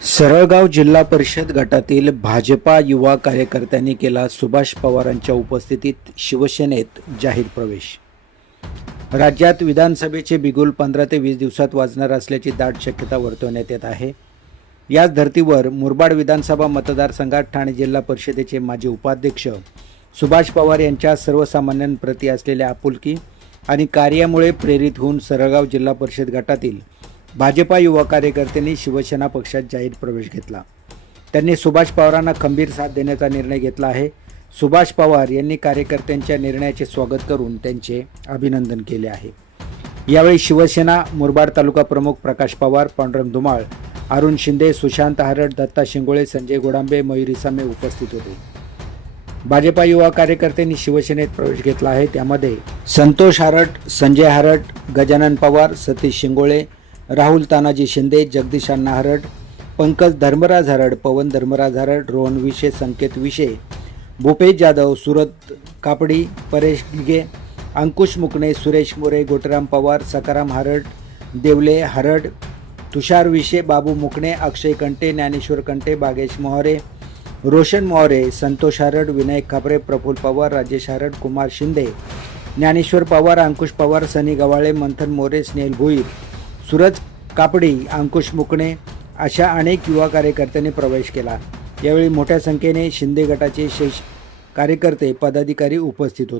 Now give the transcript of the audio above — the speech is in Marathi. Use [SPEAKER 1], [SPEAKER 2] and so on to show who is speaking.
[SPEAKER 1] सरळगाव जिल्हा परिषद गटातील भाजपा युवा कार्यकर्त्यांनी केला सुभाष पवारांच्या उपस्थितीत शिवसेनेत जाहीर प्रवेश. राज्यात विधानसभेचे बिगुल पंधरा ते वीस दिवसात वाजणार असल्याची दाट शक्यता वर्तवण्यात येत आहे. याच धर्तीवर मुरबाड विधानसभा मतदारसंघात ठाणे जिल्हा परिषदेचे माजी उपाध्यक्ष सुभाष पवार यांच्या सर्वसामान्यांप्रती असलेल्या आपुलकी आणि कार्यामुळे प्रेरित होऊन सरळगाव जिल्हा परिषद गटातील भाजपा युवा कार्यकर्त्यांनी शिवसेना पक्षात जाहीर प्रवेश घेतला. त्यांनी सुभाष पवारांना खंबीर साथ देण्याचा निर्णय घेतला आहे. सुभाष पवार यांनी कार्यकर्त्यांच्या निर्णयाचे स्वागत करून त्यांचे अभिनंदन केले आहे. यावेळी शिवसेना मुरबाड तालुका प्रमुख प्रकाश पवार पांडुरंग धुमाळ अरुण शिंदे सुशांत हरड दत्ता शिंगोळे संजय गोडांबे मयुरी सामे उपस्थित होते. भाजपा युवा कार्यकर्त्यांनी शिवसेनेत प्रवेश घेतला आहे. त्यामध्ये संतोष हारट संजय हारट गजानन पवार सतीश शिंगोळे राहुल तानाजी शिंदे जगदीश अण्णा पंकज धर्मराज हरड पवन धर्मराज हरड रोहन विशे संकेत विशे भूपेश जाधव सुरत कापडी परेश ढिगे अंकुश मुकणे सुरेश मोरे गोटराम पवार सकाराम हरड देवले हरड तुषार विशे बाबू मुकणे अक्षय कंटे ज्ञानेश्वर कंटे बागेश मोहरे रोशन मोहरे संतोष हरड विनायक खापरे प्रफुल पवार राजेश हरड कुमार शिंदे ज्ञानेश्वर पवार अंकुश पवार सनी गवाळे मंथन मोरे स्नेल भोईर सूरज कापडी अंकुश मुकणे अशा अनेक युवा कार्यकर्त्यांनी प्रवेश केला. यावेळी मोठ्या संख्येने शिंदे गटाचे शेष कार्यकर्ते पदाधिकारी उपस्थित होते.